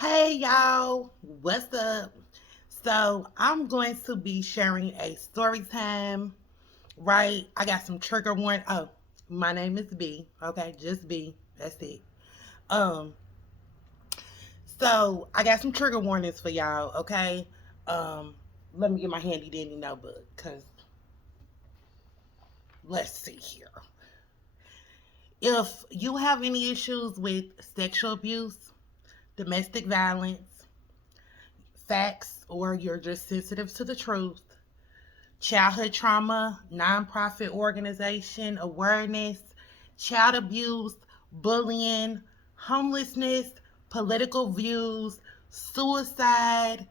Hey y'all, what's up? So I'm going to be sharing a story time, right? I got some trigger warning. Oh, my name is B. Okay, just B. That's it. Um, so I got some trigger warnings for y'all. Okay. Um, Let me get my handy dandy notebook because let's see here. If you have any issues with sexual abuse, domestic violence, facts, or you're just sensitive to the truth, childhood trauma, nonprofit organization awareness, child abuse, bullying, homelessness, political views, suicide.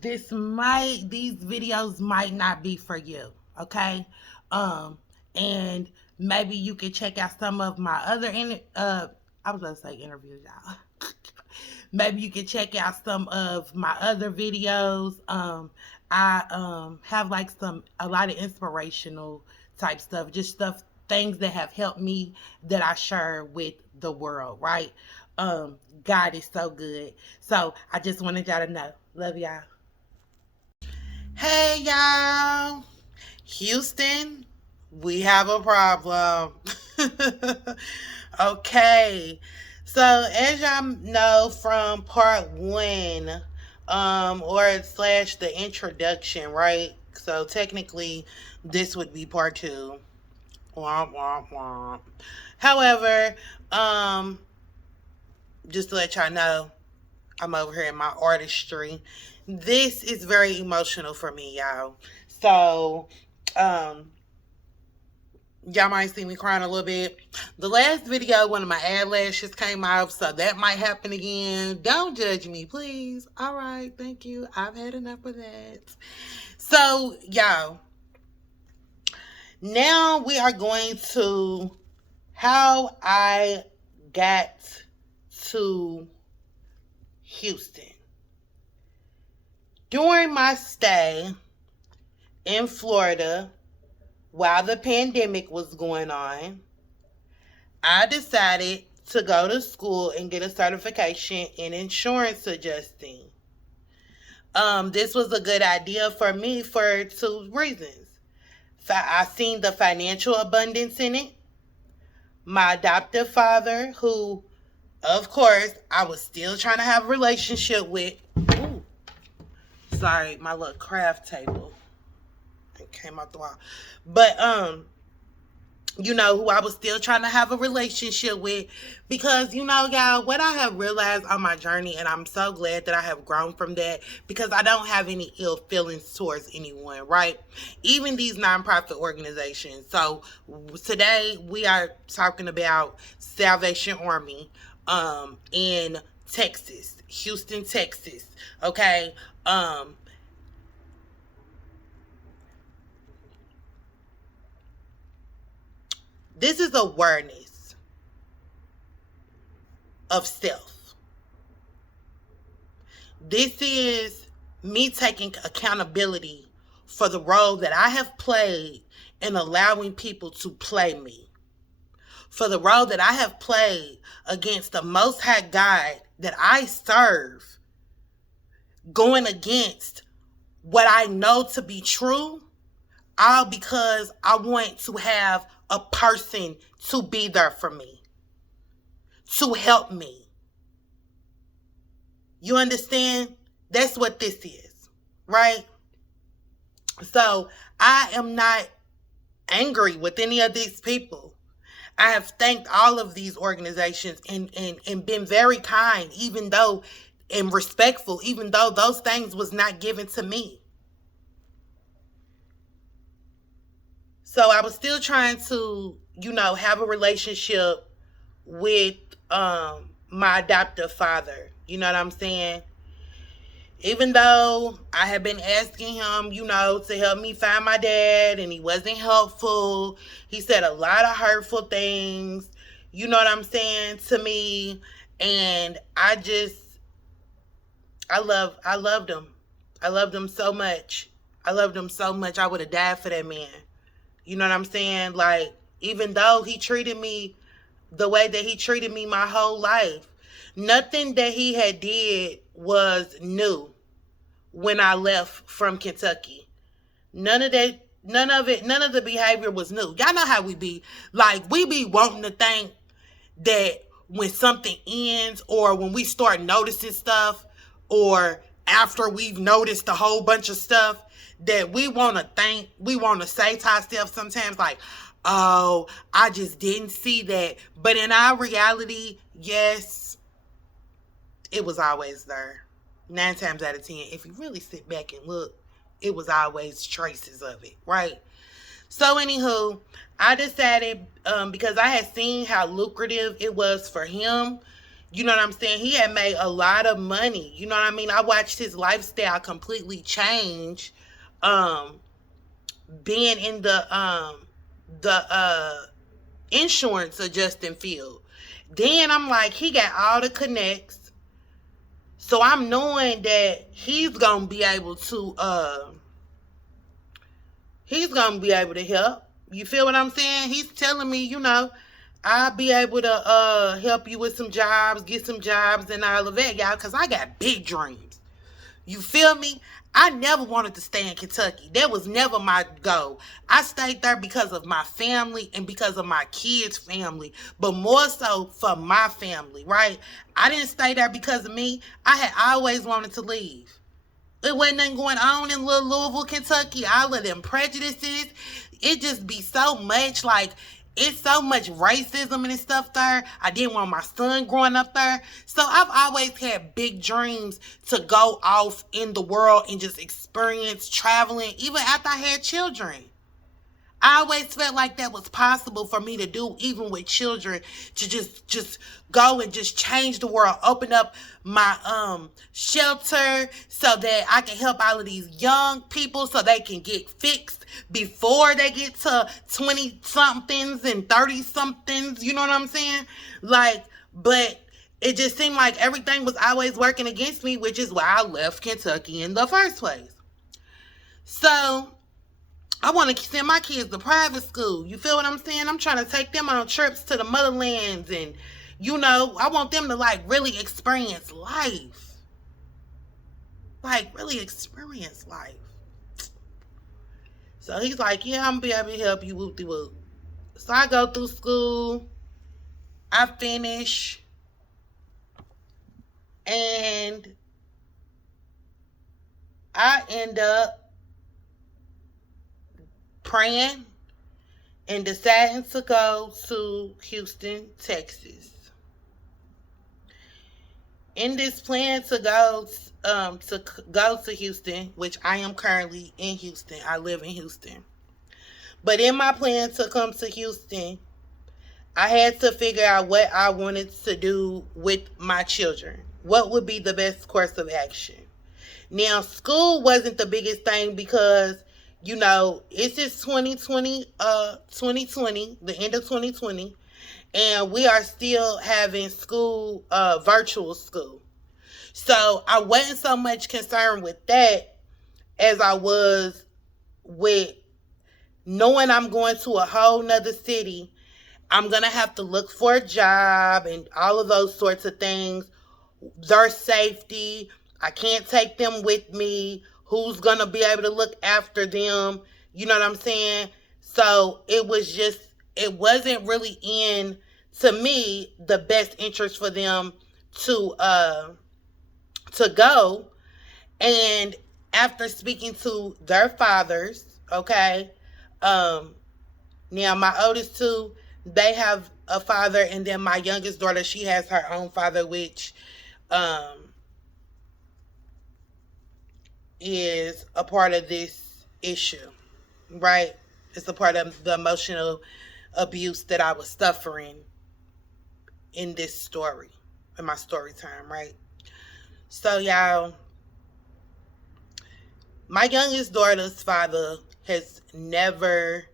These videos might not be for you, okay? Um, and maybe you could check out some of my other I was gonna say interviews, y'all. Maybe you can check out some of my other videos. I have like a lot of inspirational type stuff, just things that have helped me that I share with the world, right? God is so good. So I just wanted y'all to know. Love y'all. Hey y'all. Houston, we have a problem. Okay. So as y'all know from part one, or slash the introduction, right? So technically this would be part two. Womp womp womp. However, um, just to let y'all know, I'm over here in my artistry. This is very emotional for me, y'all. So, um, y'all might see me crying a little bit. The last video, one of my eyelashes came off, so that might happen again. Don't judge me, please. All right, thank you. I've had enough of that. So, y'all, now we are going to how I got to Houston. During my stay in Florida, while the pandemic was going on, I decided to go to school and get a certification in insurance adjusting. This was a good idea for me for two reasons. I seen the financial abundance in it. My adoptive father, who, of course, I was still trying to have a relationship with. Ooh, sorry, my little craft table. It came out the wall. But who I was still trying to have a relationship with, because y'all, what I have realized on my journey, and I'm so glad that I have grown from that, because I don't have any ill feelings towards anyone, right? Even these nonprofit organizations. So today we are talking about Salvation Army in Texas, Houston, Texas. Okay. This is awareness of self. This is me taking accountability for the role that I have played in allowing people to play me. For the role that I have played against the Most High God that I serve, going against what I know to be true, all because I want to have a person to be there for me, to help me. You understand? That's what this is, right? So I am not angry with any of these people. I have thanked all of these organizations and been very kind, even though, and respectful, even though those things was not given to me. So I was still trying to, have a relationship with my adoptive father. You know what I'm saying? Even though I had been asking him, to help me find my dad, and he wasn't helpful. He said a lot of hurtful things, you know what I'm saying, to me. And I loved him. I loved him so much. I loved him so much. I would have died for that man. You know what I'm saying? Like, even though he treated me the way that he treated me my whole life. Nothing that he had did was new when I left from Kentucky. None of that, none of it, none of the behavior was new. Y'all know how we be. Like, we be wanting to think that when something ends or when we start noticing stuff or after we've noticed a whole bunch of stuff that we want to say to ourselves sometimes like, oh, I just didn't see that. But in our reality, yes, it was always there. 9 times out of 10, if you really sit back and look, it was always traces of it, right? So, anywho, I decided because I had seen how lucrative it was for him. You know what I'm saying? He had made a lot of money. You know what I mean? I watched his lifestyle completely change, um, being in the insurance adjusting field. Then I'm like, he got all the connects, so I'm knowing that he's gonna be able to help. You feel what I'm saying? He's telling me, I'll be able to help you with some jobs, get some jobs and all of that, y'all, because I got big dreams. You feel me? I never wanted to stay in Kentucky. That was never my goal. I stayed there because of my family and because of my kids' family, but more so for my family, right? I didn't stay there because of me. I had always wanted to leave. It wasn't nothing going on in little Louisville, Kentucky. All of them prejudices. It just be so much like it's so much racism and stuff there. I didn't want my son growing up there. So I've always had big dreams to go off in the world and just experience traveling, even after I had children. I always felt like that was possible for me to do, even with children, to just go and just change the world, open up my shelter so that I can help all of these young people so they can get fixed before they get to 20 somethings and 30 somethings, you know what I'm saying? Like, but it just seemed like everything was always working against me, which is why I left Kentucky in the first place. So I want to send my kids to private school. You feel what I'm saying? I'm trying to take them on trips to the motherlands and, I want them to like really experience life. Like really experience life. So he's like, yeah, I'm going to be able to help you, whoop-de-whoop. So I go through school. I finish. And I end up praying and deciding to go to Houston, Texas. In this plan to go to Houston, which I am currently in Houston. I live in Houston. But in my plan to come to Houston, I had to figure out what I wanted to do with my children. What would be the best course of action? Now, school wasn't the biggest thing because, it's just 2020, the end of 2020, and we are still having school, virtual school. So I wasn't so much concerned with that as I was with knowing I'm going to a whole nother city. I'm going to have to look for a job and all of those sorts of things. Their safety. I can't take them with me. Who's going to be able to look after them? You know what I'm saying? So it wasn't really to me, the best interest for them to go. And after speaking to their fathers, okay, now my oldest two, they have a father, and then my youngest daughter, she has her own father, which is a part of this issue, right? It's a part of the emotional abuse that I was suffering in this story, in my story time, right? So, y'all, my youngest daughter's father has never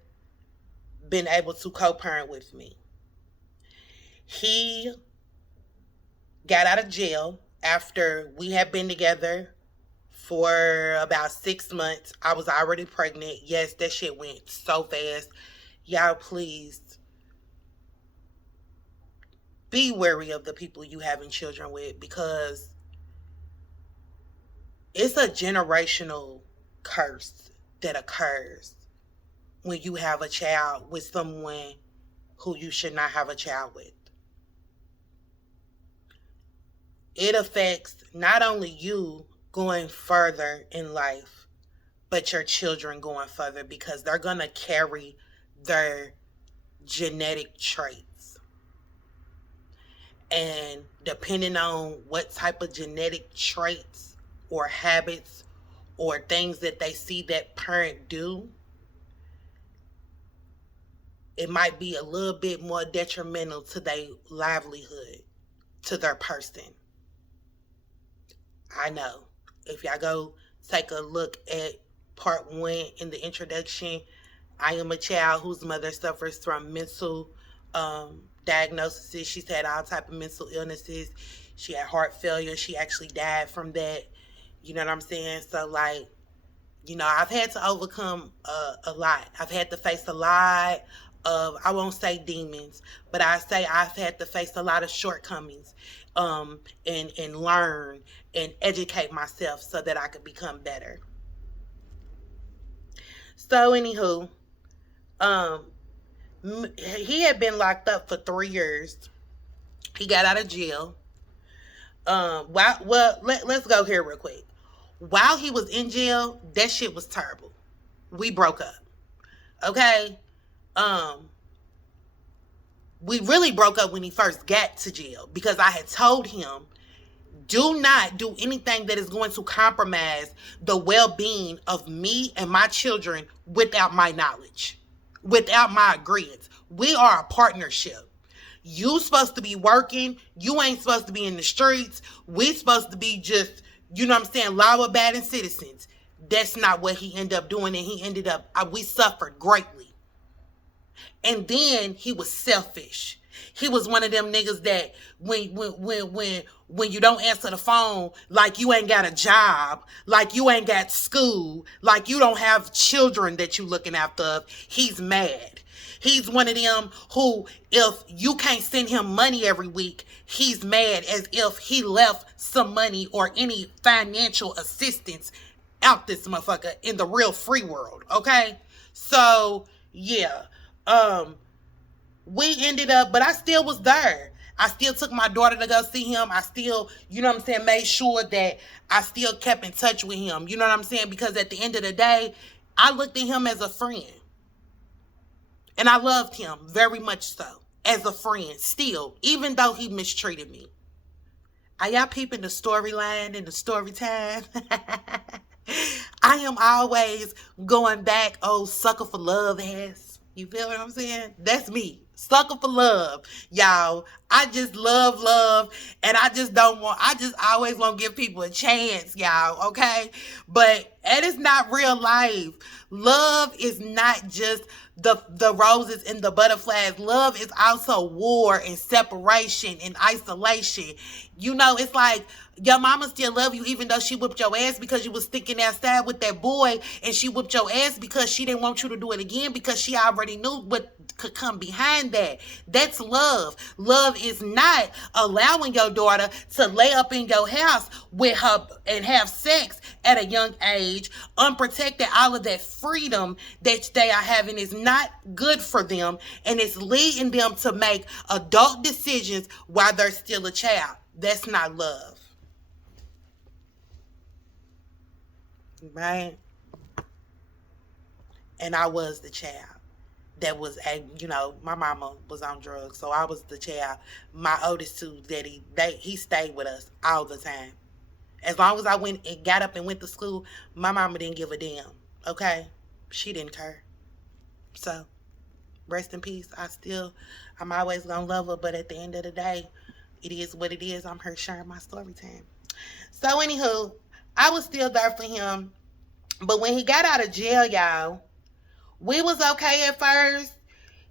been able to co-parent with me. He got out of jail after we had been together for about 6 months. I was already pregnant. Yes, that shit went so fast. Y'all, please be wary of the people you having children with, because it's a generational curse that occurs when you have a child with someone who you should not have a child with. It affects not only you going further in life, but your children going further, because they're going to carry their genetic traits. And depending on what type of genetic traits or habits or things that they see that parent do, it might be a little bit more detrimental to their livelihood, to their person. I know. If y'all go take a look at part 1 in the introduction, I am a child whose mother suffers from mental diagnoses. She's had all type of mental illnesses. She had heart failure. She actually died from that. You know what I'm saying? So, like, you know, I've had to overcome a lot. I've had to face a lot of, I won't say demons, but I say I've had to face a lot of shortcomings, and learn and educate myself so that I could become better. So, anywho, he had been locked up for 3 years. He got out of jail. Let's go here real quick. While he was in jail, that shit was terrible. We broke up. Okay? We really broke up when he first got to jail, because I had told him, do not do anything that is going to compromise the well-being of me and my children without my knowledge, without my agreement. We are a partnership. You supposed to be working. You ain't supposed to be in the streets. We supposed to be just, you know what I'm saying, law-abiding citizens. That's not what he ended up doing, and he ended up, we suffered greatly. And then he was selfish. He was one of them niggas that when you don't answer the phone, like you ain't got a job, like you ain't got school, like you don't have children that you looking after, he's mad. He's one of them who, if you can't send him money every week, he's mad as if he left some money or any financial assistance out this motherfucker in the real free world, okay? So, yeah. We ended up, but I still was there. I still took my daughter to go see him. I still, you know what I'm saying, made sure that I still kept in touch with him. You know what I'm saying? Because at the end of the day, I looked at him as a friend. And I loved him very much so, as a friend, still, even though he mistreated me. Are y'all peeping the storyline and the story time? I am always going back, oh, sucker for love ass. You feel what I'm saying? That's me. Sucker for love, y'all. I just love, and I just always want to give people a chance, y'all, okay? But it is not real life. Love is not just the roses and the butterflies. Love is also war and separation and isolation. You know, it's like your mama still love you even though she whipped your ass because you was sticking outside with that boy, and she whipped your ass because she didn't want you to do it again because she already knew what could come behind that. That's love. Love is not allowing your daughter to lay up in your house with her and have sex at a young age, unprotected. All of that freedom that they are having is not good for them, and it's leading them to make adult decisions while they're still a child. That's not love. Right? And I was the child that was, you know, my mama was on drugs, so I was the child. My oldest two, he stayed with us all the time. As long as I went and got up and went to school, my mama didn't give a damn. Okay? She didn't care. So, rest in peace. I'm always gonna love her, but at the end of the day, it is what it is. I'm her sharing my story time. So, anywho, I was still there for him. But when he got out of jail, y'all, we was okay at first.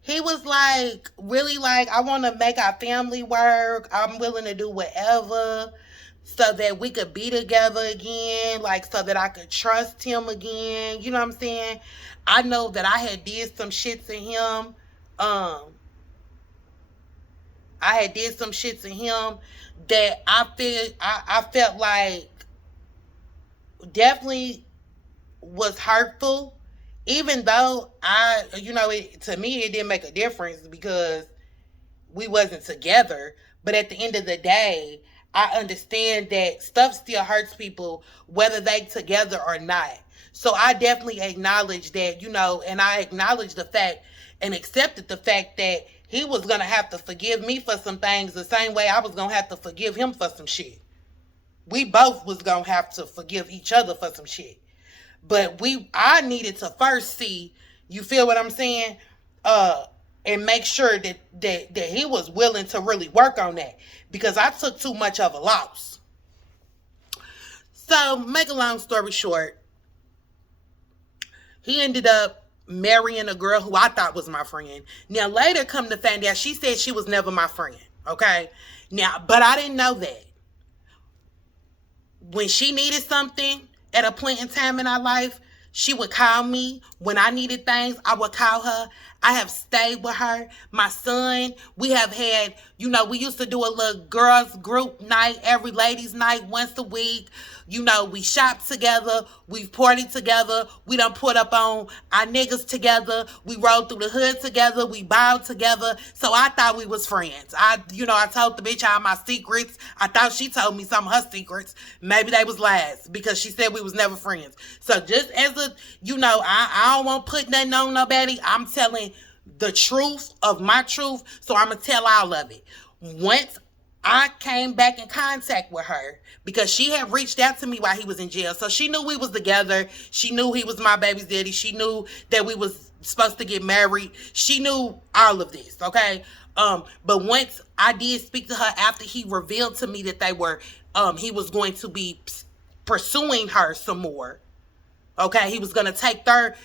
He was like, really like, I want to make our family work. I'm willing to do whatever so that we could be together again, like so that I could trust him again. You know what I'm saying? I know that I had did some shit to him. I I had did some shit to him that I felt like definitely was hurtful. Even though to me it didn't make a difference because we wasn't together. But at the end of the day, I understand that stuff still hurts people whether they together or not. So I definitely acknowledge that, and I acknowledge the fact and accepted the fact that he was gonna have to forgive me for some things the same way I was gonna have to forgive him for some shit. We both was gonna have to forgive each other for some shit. But I needed to first see, you feel what I'm saying? And make sure that he was willing to really work on that. Because I took too much of a loss. So, make a long story short, he ended up marrying a girl who I thought was my friend. Now, later come to find out, she said she was never my friend. Okay? Now, but I didn't know that. When she needed something at a point in time in our life, she would call me. When I needed things, I would call her. I have stayed with her. My son, we have had, we used to do a little girls group night, every ladies night once a week. We shopped together. We've partied together. We done put up on our niggas together. We rode through the hood together. We bowed together. So I thought we was friends. I told the bitch all my secrets. I thought she told me some of her secrets. Maybe they was lies because she said we was never friends. So just as I don't want to put nothing on nobody. I'm telling the truth of my truth. So I'm going to tell all of it. Once I came back in contact with her because she had reached out to me while he was in jail. So she knew we was together. She knew he was my baby's daddy. She knew that we was supposed to get married. She knew all of this, okay? But once I did speak to her after he revealed to me that he was going to be pursuing her some more, okay? He was going to take their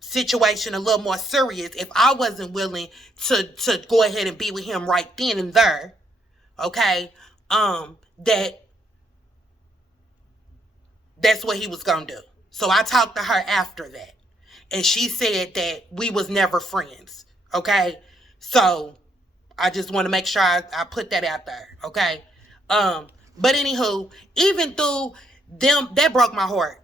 situation a little more serious if I wasn't willing to go ahead and be with him right then and there. Okay, that's what he was gonna do. So I talked to her after that, and she said that we was never friends. Okay, so I just want to make sure I put that out there. Okay, but anywho, even through them, that broke my heart.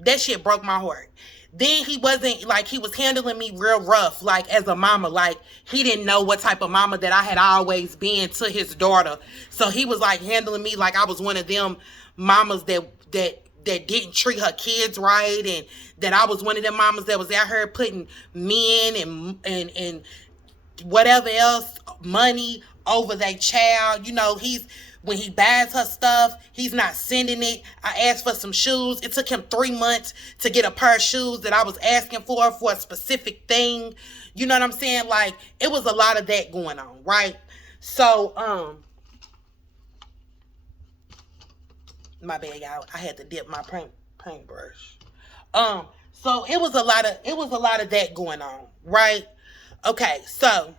That shit broke my heart. Then he wasn't, like, he was handling me real rough, like, as a mama. Like, he didn't know what type of mama that I had always been to his daughter. So he was, like, handling me like I was one of them mamas that didn't treat her kids right, and that I was one of them mamas that was out here putting men and whatever else, money over their child. When he buys her stuff, he's not sending it. I asked for some shoes. It took him 3 months to get a pair of shoes that I was asking for a specific thing. You know what I'm saying? Like, it was a lot of that going on, right? So, my bad, y'all. I had to dip my paintbrush. So it was a lot of that going on, right? Okay, so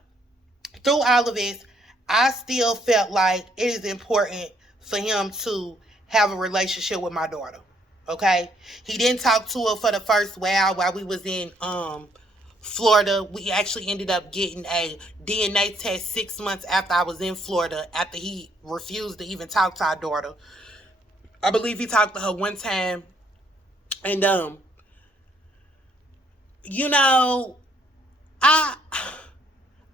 through all of this, I still felt like it is important for him to have a relationship with my daughter. Okay? He didn't talk to her for the first while we was in Florida. We actually ended up getting a DNA test 6 months after I was in Florida, after he refused to even talk to our daughter. I believe he talked to her one time. And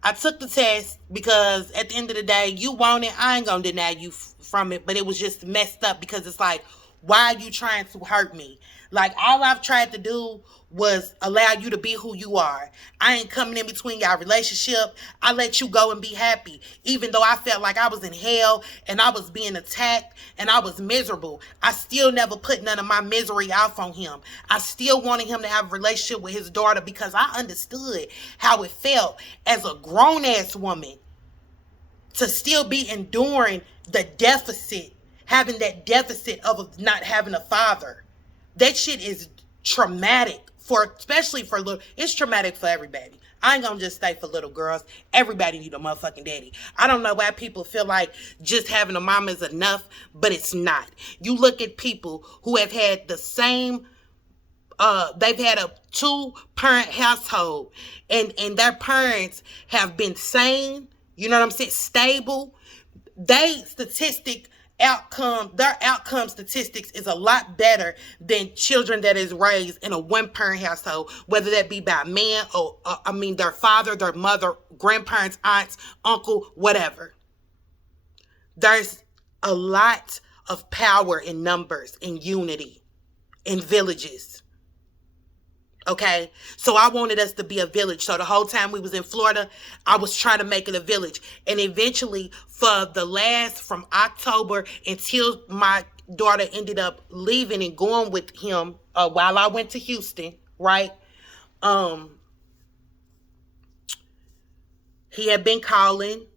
I took the test because at the end of the day, you want it. I ain't going to deny you from it, but it was just messed up because it's like, why are you trying to hurt me? Like, all I've tried to do was allow you to be who you are. I ain't coming in between y'all relationship. I let you go and be happy. Even though I felt like I was in hell and I was being attacked and I was miserable, I still never put none of my misery off on him. I still wanted him to have a relationship with his daughter because I understood how it felt as a grown-ass woman to still be enduring the deficit, having that deficit of not having a father. That shit is traumatic especially for little. It's traumatic for everybody. I ain't gonna just stay for little girls. Everybody need a motherfucking daddy. I don't know why people feel like just having a mama is enough, but it's not. You look at people who have had the same, they've had a 2-parent household, and their parents have been sane You know what I'm saying? Stable. They statistic outcome, their outcome statistics is a lot better than children that is raised in a one parent household, whether that be by a man or their father, their mother, grandparents, aunts, uncle, whatever. There's a lot of power in numbers, in unity, in villages. Okay, so I wanted us to be a village. So the whole time we was in Florida, I was trying to make it a village. And eventually, for the last, from October until my daughter ended up leaving and going with him, while I went to Houston, right? Um, he had been calling.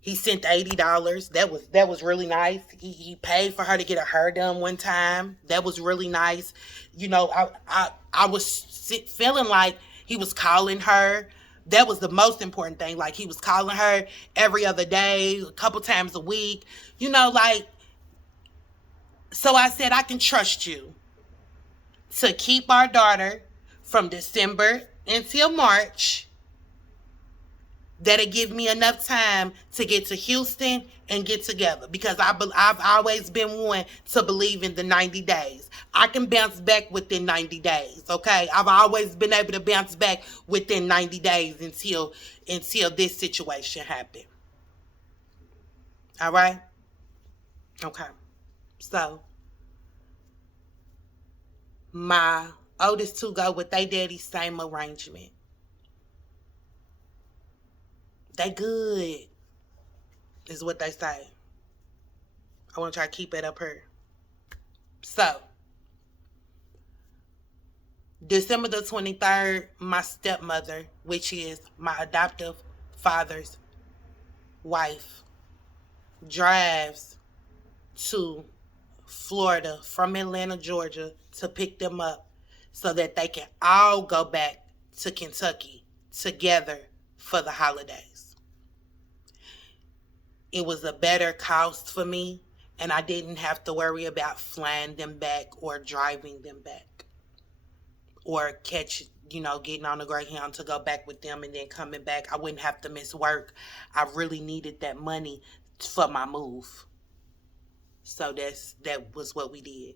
He sent $80. That was really nice. He paid for her to get her hair done one time. That was really nice. You know, I was feeling like he was calling her. That was the most important thing. Like, he was calling her every other day, a couple times a week. You know, like, so I said, I can trust you to keep our daughter from December until March. That'll give me enough time to get to Houston and get together, because I've always been one to believe in the 90 days. I can bounce back within 90 days, okay? I've always been able to bounce back within 90 days until this situation happened. All right? Okay. So, my oldest two go with their daddy's same arrangement. They good, is what they say. I want to try to keep it up here. So, December the 23rd, my stepmother, which is my adoptive father's wife, drives to Florida from Atlanta, Georgia, to pick them up so that they can all go back to Kentucky together for the holidays. It was a better cost for me, and I didn't have to worry about flying them back or driving them back or getting on a Greyhound to go back with them and then coming back. I wouldn't have to miss work. I really needed that money for my move. So that was what we did.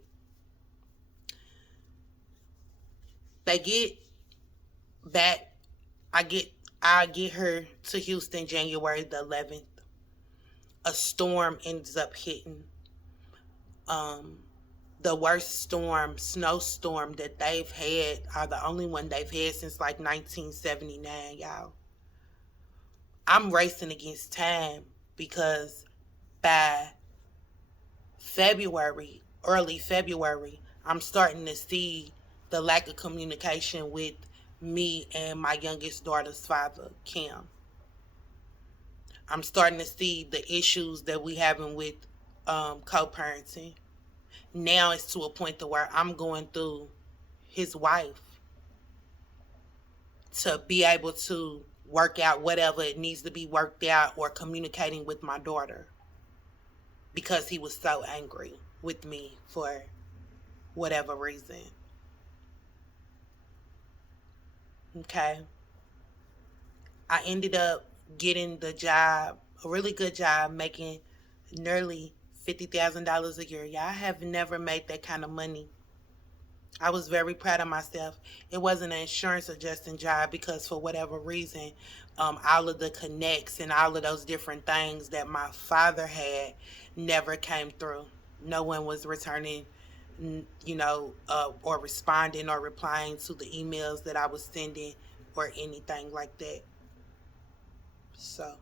They get back. I get her to Houston January the 11th. A storm ends up hitting. The worst snowstorm that they've had, are the only one they've had since like 1979, y'all. I'm racing against time, because by early February, I'm starting to see the lack of communication with me and my youngest daughter's father, Cam. I'm starting to see the issues that we having with co-parenting. Now it's to a point to where I'm going through his wife to be able to work out whatever it needs to be worked out, or communicating with my daughter, because he was so angry with me for whatever reason. Okay. I ended up getting the job, a really good job, making nearly $50,000 a year. Yeah, I have never made that kind of money. I was very proud of myself. It wasn't an insurance adjusting job, because for whatever reason, all of the connects and all of those different things that my father had never came through. No one was returning, or responding or replying to the emails that I was sending or anything like that. So,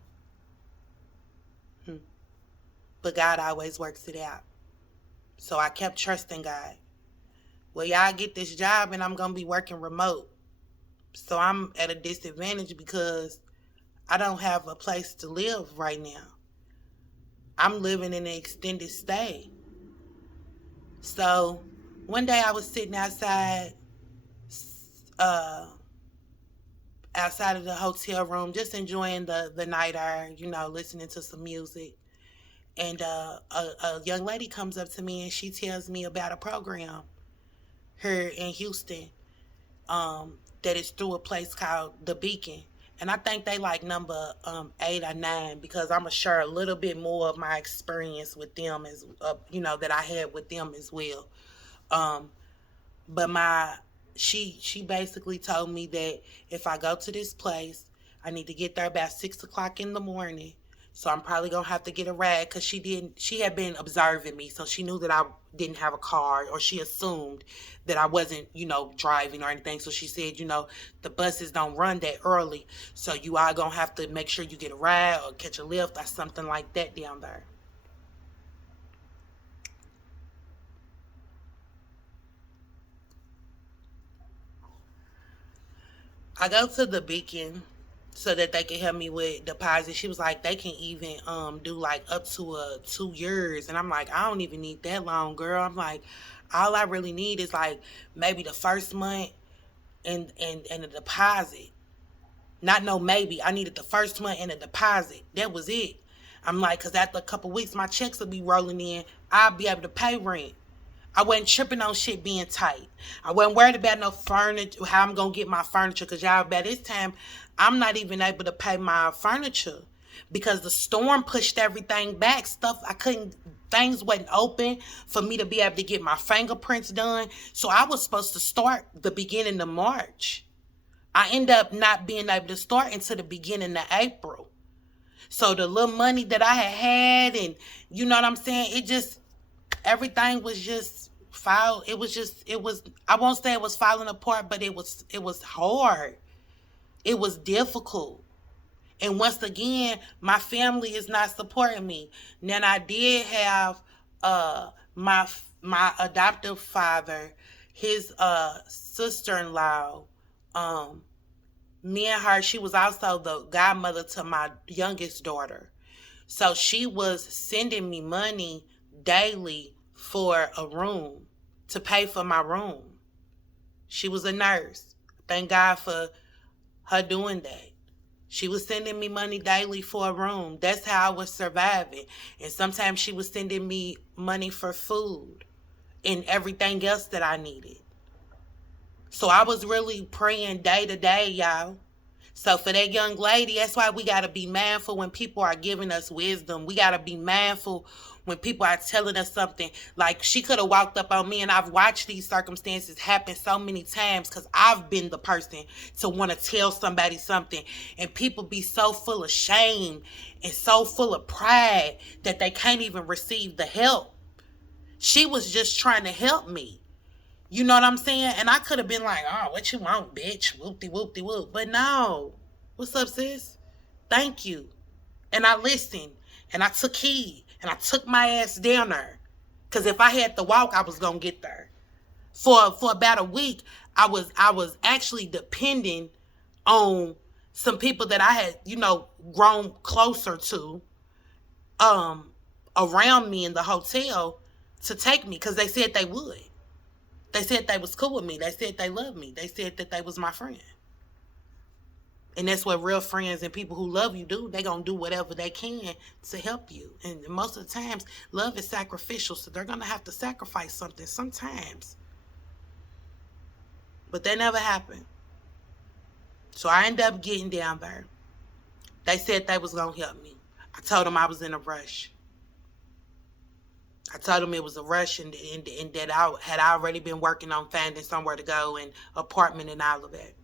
but God always works it out. So I kept trusting God. Well, y'all get this job and I'm going to be working remote. So I'm at a disadvantage, because I don't have a place to live right now. I'm living in an extended stay. So one day I was sitting uh, outside of the hotel room, just enjoying the night air, listening to some music. And a young lady comes up to me and she tells me about a program here in Houston, that is through a place called The Beacon. And I think they like number 8 or 9, because I'm gonna share a little bit more of my experience with them as that I had with them as well. Um, but she basically told me that if I go to this place, I need to get there about 6 o'clock in the morning. So I'm probably gonna have to get a ride, because she had been observing me, so she knew that I didn't have a car, or she assumed that I wasn't, driving or anything. So she said, the buses don't run that early, so you are gonna have to make sure you get a ride or catch a lift or something like that down there. I go to the Beacon so that they can help me with deposit. She was like, they can even do like up to 2 years, and I'm like, I don't even need that long, girl. I'm like, all I really need is like maybe the first month and a deposit. Not no maybe. I needed the first month and a deposit. That was it. I'm like, because after a couple weeks, my checks will be rolling in. I'll be able to pay rent. I wasn't tripping on shit being tight. I wasn't worried about no furniture, how I'm going to get my furniture. Because y'all, by this time, I'm not even able to pay my furniture. Because the storm pushed everything back. Things wasn't open for me to be able to get my fingerprints done. So I was supposed to start the beginning of March. I end up not being able to start until the beginning of April. So the little money that I had, and you know what I'm saying, everything was just I won't say it was falling apart, but it was hard. It was difficult. And once again, my family is not supporting me. Now I did have my adoptive father, his sister-in-law, um me and her, she was also the godmother to my youngest daughter. So she was sending me money daily for a room, to pay for my room. She was a nurse. Thank God for her doing that. She was sending me money daily for a room. That's how I was surviving. And sometimes she was sending me money for food and everything else that I needed. So I was really praying day to day, y'all. So for that young lady, that's why we got to be mindful when people are giving us wisdom. We got to be mindful when people are telling us something. Like, she could have walked up on me, and I've watched these circumstances happen so many times, because I've been the person to want to tell somebody something, and people be so full of shame and so full of pride that they can't even receive the help. She was just trying to help me. You know what I'm saying? And I could have been like, oh, what you want, bitch? Whoop-de, whoop-de, whoop. But no. What's up, sis? Thank you. And I listened. And I took heed. And I took my ass down there. Because if I had to walk, I was going to get there. For about a week, I was actually depending on some people that I had, grown closer to, around me in the hotel, to take me, because they said they would. They said they was cool with me. They said they loved me. They said that they was my friend. And that's what real friends and people who love you do. They going to do whatever they can to help you. And most of the times, love is sacrificial. So they're going to have to sacrifice something sometimes. But that never happened. So I ended up getting down there. They said they was going to help me. I told them I was in a rush. I told them it was a rush, and that I had already been working on finding somewhere to go, and apartment and all of that.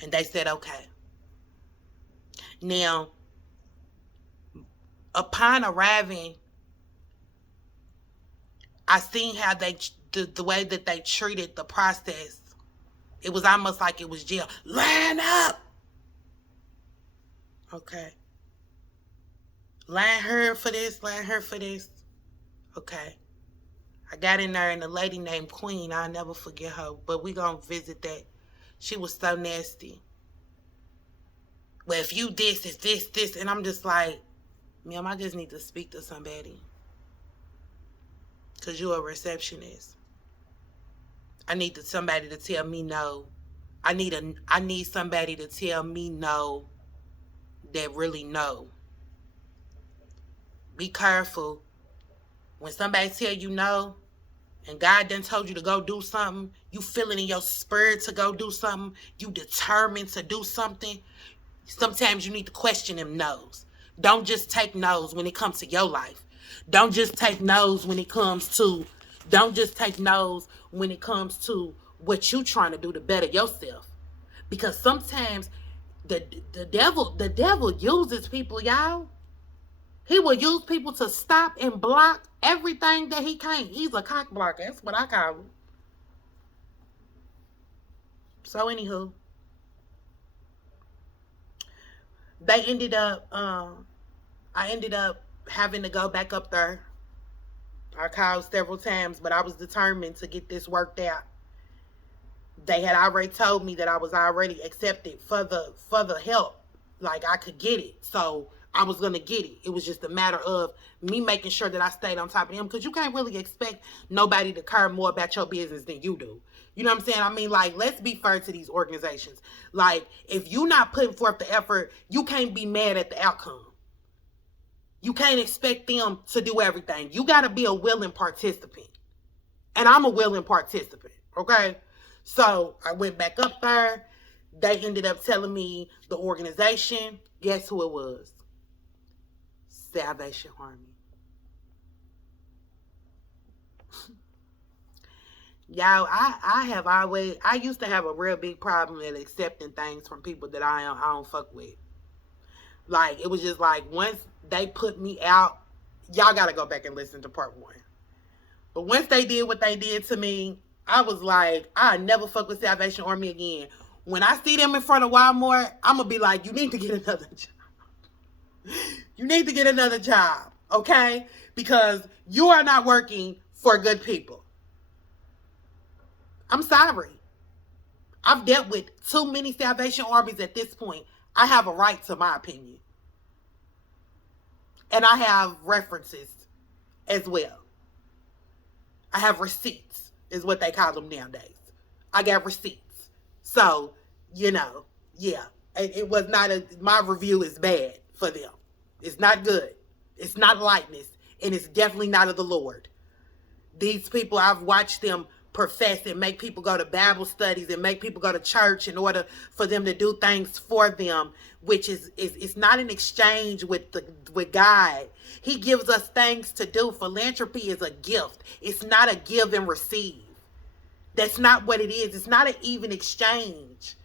And they said, okay. Now, upon arriving, I seen how the way that they treated the process. It was almost like it was jail. Line up! Okay. Line her for this, line her for this. Okay. I got in there, and a lady named Queen, I'll never forget her, but we gonna visit that. She was so nasty. Well, if you this, it's this, and I'm just like, ma'am, I just need to speak to somebody. Because you're a receptionist. I need somebody to tell me no. I need somebody to tell me no that really know. Be careful. When somebody tell you no, and God done told you to go do something, you feel it in your spirit to go do something, you determined to do something, sometimes you need to question them no's. Don't just take no's when it comes to your life. Don't just take no's when it comes to, don't just take no's when it comes to what you trying to do to better yourself. Because sometimes the the devil uses people, y'all. He will use people to stop and block everything that he can't. He's a cock blocker. That's what I call him. So anywho, they ended up I ended up having to go back up there. I called several times, but I was determined to get this worked out. They had already told me that I was already accepted for the help. Like I could get it. So I was gonna get it. It was just a matter of me making sure that I stayed on top of them, because you can't really expect nobody to care more about your business than you do. You know what I'm saying? I mean, like, let's be fair to these organizations. Like, if you're not putting forth the effort, you can't be mad at the outcome. You can't expect them to do everything. You got to be a willing participant. And I'm a willing participant, okay? So I went back up there. They ended up telling me the organization. Guess who it was? Salvation Army. Y'all, I used to have a real big problem at accepting things from people that I don't fuck with. Like, it was just like, once they put me out, y'all got to go back and listen to part 1. But once they did what they did to me, I was like, I never fuck with Salvation Army again. When I see them in front of Walmart, I'm going to be like, you need to get another job. You need to get another job, okay? Because you are not working for good people. I'm sorry. I've dealt with too many Salvation Armies at this point. I have a right to my opinion. And I have references as well. I have receipts, is what they call them nowadays. I got receipts. So, yeah. It was not my review is bad for them. It's not good. It's not likeness. And it's definitely not of the Lord. These people, I've watched them profess and make people go to Bible studies and make people go to church in order for them to do things for them, which is it's not an exchange with God. He gives us things to do. Philanthropy is a gift. It's not a give and receive. That's not what it is. It's not an even exchange.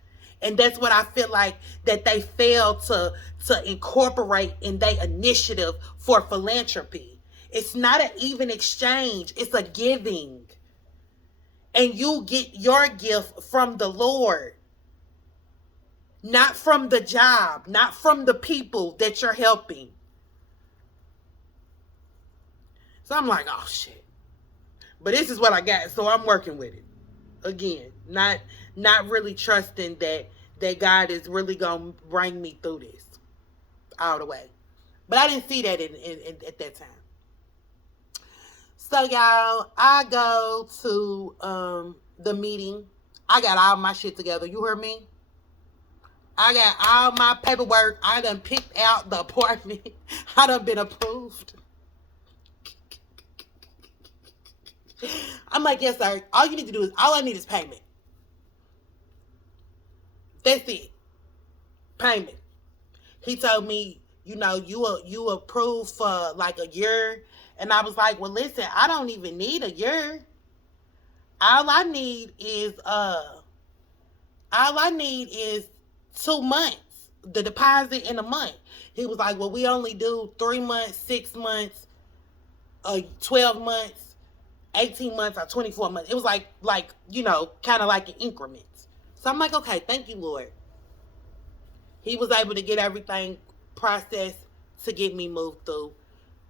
And that's what I feel like that they failed to incorporate in their initiative for philanthropy. It's not an even exchange. It's a giving. And you get your gift from the Lord. Not from the job. Not from the people that you're helping. So I'm like, oh shit. But this is what I got. So I'm working with it. Again, not really trusting that God is really going to bring me through this all the way. But I didn't see that at that time. So, y'all, I go to the meeting. I got all my shit together. You heard me? I got all my paperwork. I done picked out the apartment. I done been approved. I'm like, yes, sir. All you need to do is, all I need is payment. That's it. Payment. He told me, you approved for like a year. And I was like, well, listen, I don't even need a year. All I need is 2 months. The deposit in a month. He was like, well, we only do 3 months, 6 months, 12 months, 18 months, or 24 months. It was like kind of like in increments. So I'm like, okay, thank you, Lord. He was able to get everything processed to get me moved through.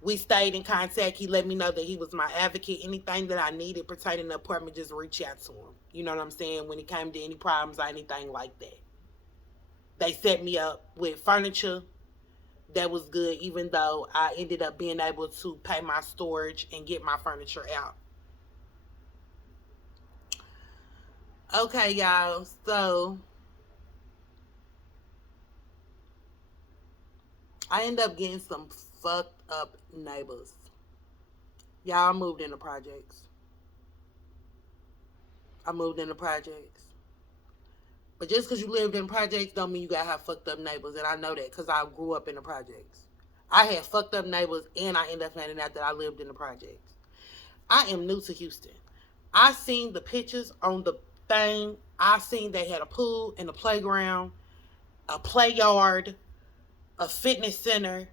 We stayed in contact. He let me know that he was my advocate. Anything that I needed pertaining to the apartment, just reach out to him. You know what I'm saying? When it came to any problems or anything like that. They set me up with furniture. That was good, even though I ended up being able to pay my storage and get my furniture out. Okay, y'all. So I end up getting some fucked up neighbors. Y'all moved into projects. I moved in the projects. But just because you lived in projects don't mean you gotta have fucked up neighbors, and I know that because I grew up in the projects. I had fucked up neighbors, and I ended up finding out that I lived in the projects. I am new to Houston. I seen the pictures on the thing. I seen they had a pool and a playground, a play yard, a fitness center,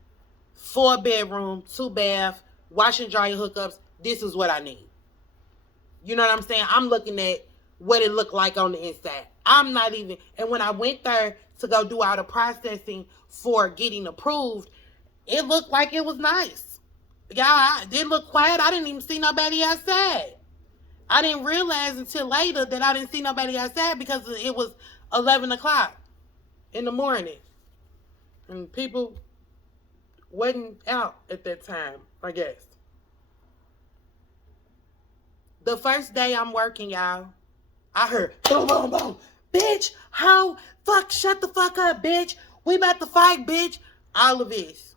4 bedroom, 2 bath, wash and dryer hookups. This is what I need. You know what I'm saying? I'm looking at what it looked like on the inside. I'm not even, and when I went there to go do all the processing for getting approved, it looked like it was nice. Y'all, it didn't look quiet. I didn't even see nobody outside. I didn't realize until later that I didn't see nobody outside because it was 11 o'clock in the morning. And people wasn't out at that time, I guess. The first day I'm working, y'all, I heard boom, boom, boom. Bitch, how? Fuck, shut the fuck up, bitch. We about to fight, bitch. All of this.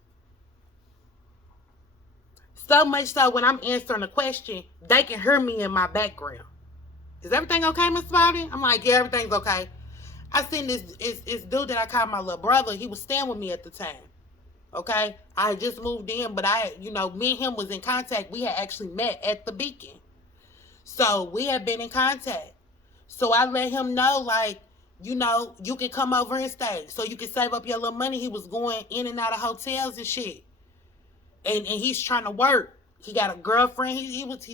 So much so when I'm answering a question, they can hear me in my background. Is everything okay, Miss Spotty? I'm like, yeah, everything's okay. I seen this dude that I called my little brother. He was staying with me at the time. Okay? I had just moved in, but me and him was in contact. We had actually met at the Beacon. So we had been in contact. So I let him know, like, you can come over and stay. So you can save up your little money. He was going in and out of hotels and shit. And he's trying to work. He got a girlfriend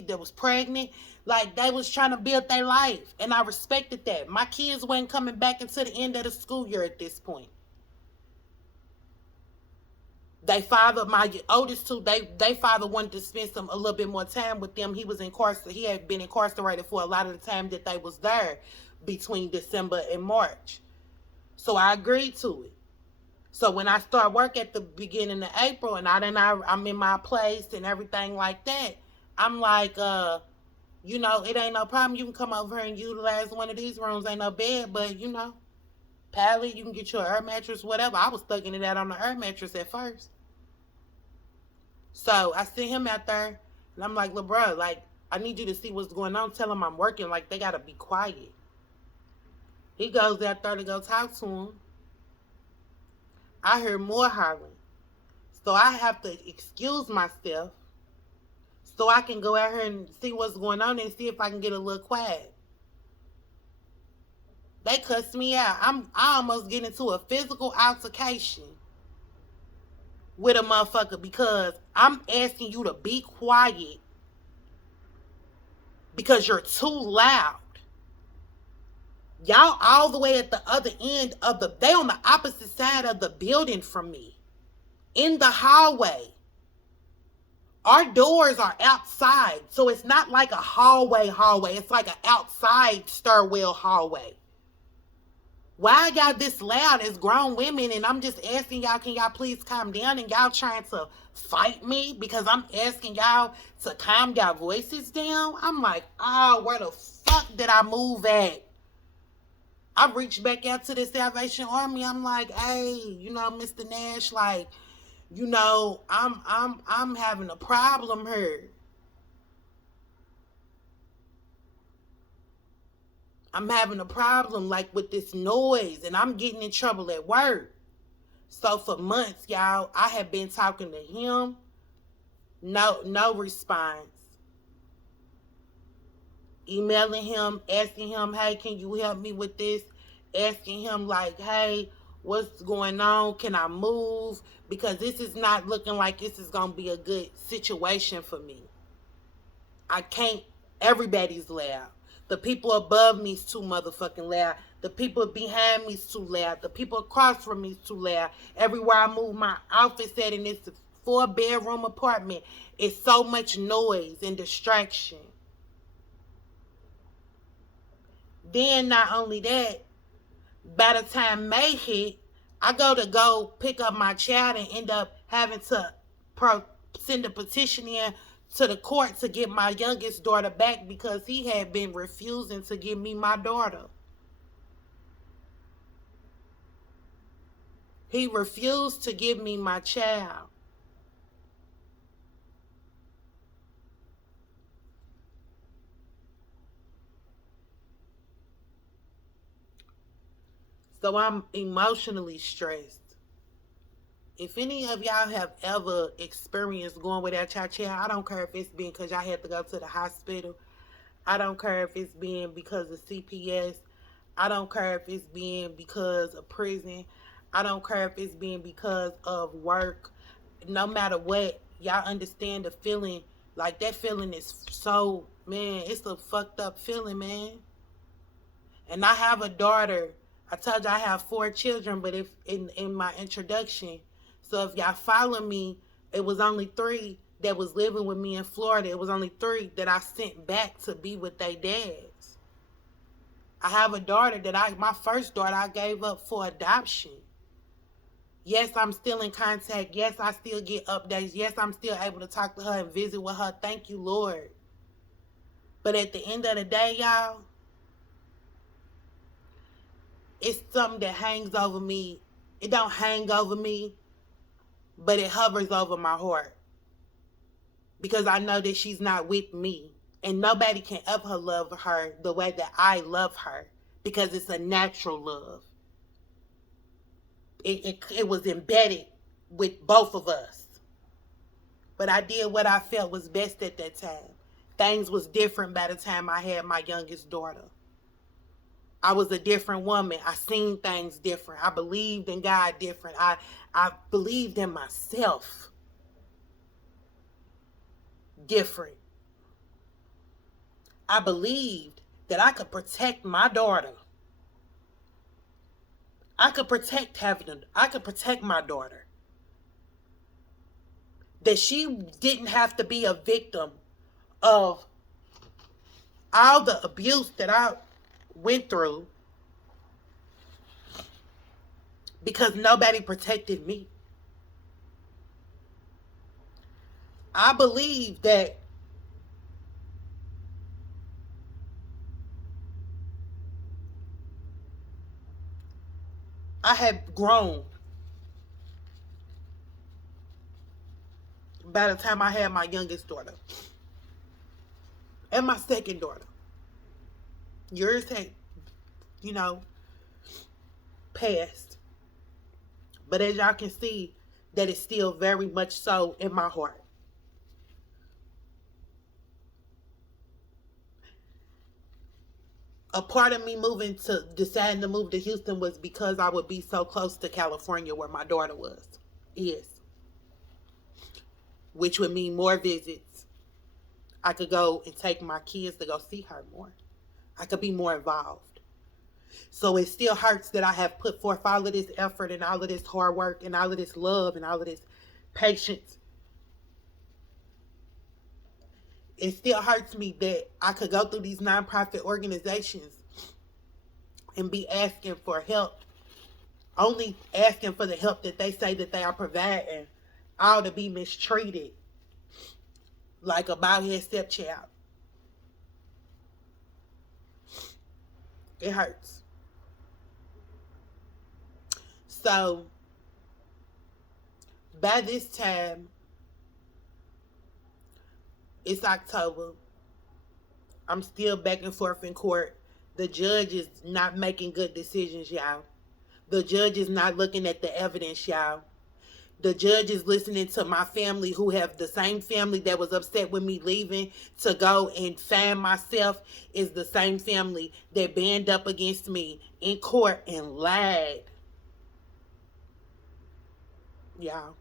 that was pregnant. Like, they was trying to build their life. And I respected that. My kids wasn't coming back until the end of the school year at this point. They father, my oldest two, they father wanted to spend a little bit more time with them. He had been incarcerated for a lot of the time that they was there between December and March. So I agreed to it. So when I start work at the beginning of April and I'm in my place and everything like that, I'm like, it ain't no problem. You can come over here and utilize one of these rooms. Ain't no bed, but pallet, you can get your air mattress, whatever. I was thugging it out on the air mattress at first. So I sent him out there and I'm like, look, bro, like, I need you to see what's going on. Tell him I'm working. Like, they got to be quiet. He goes out there to go talk to him. I heard more hollering. So I have to excuse myself so I can go out here and see what's going on and see if I can get a little quiet. They cussed me out. I almost get into a physical altercation with a motherfucker because I'm asking you to be quiet because you're too loud. Y'all all the way at the other end they on the opposite side of the building from me. In the hallway. Our doors are outside. So it's not like a hallway. It's like an outside stairwell hallway. Why y'all this loud as grown women? And I'm just asking y'all, can y'all please calm down? And y'all trying to fight me because I'm asking y'all to calm y'all voices down? I'm like, oh, where the fuck did I move at? I reached back out to the Salvation Army. I'm like, hey, Mr. Nash, like, I'm having a problem here. I'm having a problem, like, with this noise, and I'm getting in trouble at work. So for months, y'all, I have been talking to him. No response. Emailing him, asking him, hey, can you help me with this? Asking him, like, hey, what's going on? Can I move? Because this is not looking like this is going to be a good situation for me. I can't. Everybody's loud. The people above me is too motherfucking loud. The people behind me is too loud. The people across from me is too loud. Everywhere I move my office at, and it's a 4-bedroom apartment, it's so much noise and distraction. Then not only that, by the time May hit, I go pick up my child and end up having to send a petition in to the court to get my youngest daughter back because he had been refusing to give me my daughter. He refused to give me my child. So I'm emotionally stressed. If any of y'all have ever experienced going without your child, I don't care if it's been because y'all had to go to the hospital. I don't care if it's been because of CPS. I don't care if it's being because of prison. I don't care if it's being because of work. No matter what, y'all understand the feeling. Like that feeling is so, man, it's a fucked up feeling, man. And I have a daughter. I told you I have 4 children, but if in my introduction, so if y'all follow me, it was only 3 that was living with me in Florida. It was only 3 that I sent back to be with their dads. I have a daughter that my first daughter I gave up for adoption. Yes, I'm still in contact. Yes, I still get updates. Yes, I'm still able to talk to her and visit with her. Thank you, Lord. But at the end of the day, y'all, it's something that hangs over me. It don't hang over me, but it hovers over my heart. Because I know that she's not with me. And nobody can ever love her the way that I love her. Because it's a natural love. It was embedded with both of us. But I did what I felt was best at that time. Things was different by the time I had my youngest daughter. I was a different woman. I seen things different. I believed in God different. I believed in myself different. I believed that I could protect my daughter. I could protect I could protect my daughter. That she didn't have to be a victim of all the abuse that I went through because nobody protected me. I believe that I had grown by the time I had my youngest daughter and my second daughter. Yours had, you know, passed. But as y'all can see, that is still very much so in my heart. A part of me deciding to move to Houston was because I would be so close to California where my daughter is. Which would mean more visits. I could go and take my kids to go see her more. I could be more involved. So it still hurts that I have put forth all of this effort and all of this hard work and all of this love and all of this patience. It still hurts me that I could go through these nonprofit organizations and be asking for help, only asking for the help that they say that they are providing, all to be mistreated like a bald-head stepchild. It hurts. So, by this time, it's October. I'm still back and forth in court. The judge is not making good decisions, y'all. The judge is not looking at the evidence, y'all. The judge is listening to my family, who have the same family that was upset with me leaving to go and find myself, is the same family that band up against me in court and lied. Y'all.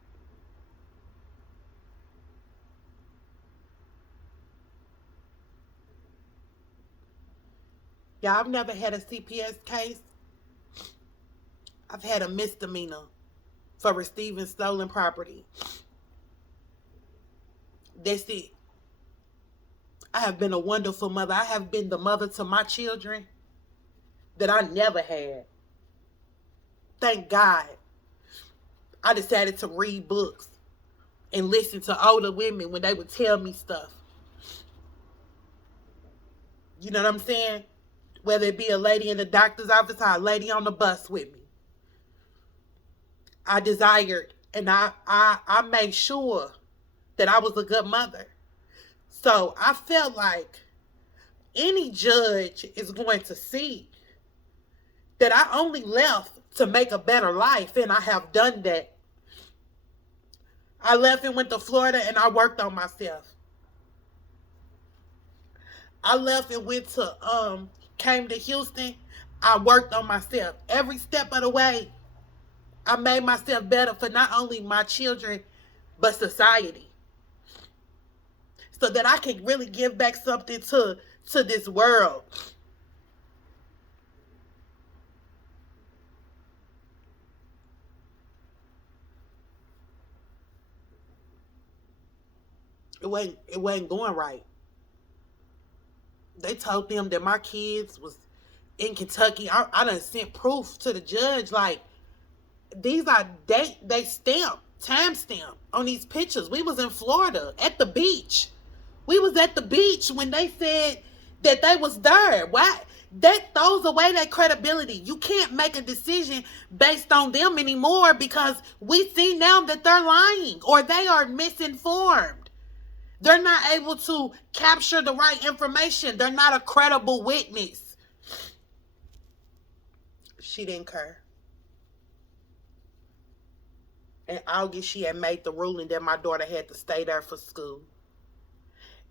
Y'all, I've never had a CPS case. I've had a misdemeanor for receiving stolen property. That's it. I have been a wonderful mother. I have been the mother to my children that I never had. Thank God. I decided to read books and listen to older women when they would tell me stuff. You know what I'm saying? Whether it be a lady in the doctor's office or a lady on the bus with me. I desired and I made sure that I was a good mother. So I felt like any judge is going to see that I only left to make a better life, and I have done that. I left and went to Florida and I worked on myself. I left and went to came to Houston. I worked on myself. Every step of the way, I made myself better for not only my children, but society. So that I can really give back something to this world. It wasn't going right. They told them that my kids was in Kentucky. I done sent proof to the judge. Like, these are they stamp, time stamp on these pictures. We was in Florida at the beach. We was at the beach when they said that they was there. Why? That throws away that credibility. You can't make a decision based on them anymore because we see now that they're lying or they are misinformed. They're not able to capture the right information. They're not a credible witness. She didn't care. In August, she had made the ruling that my daughter had to stay there for school.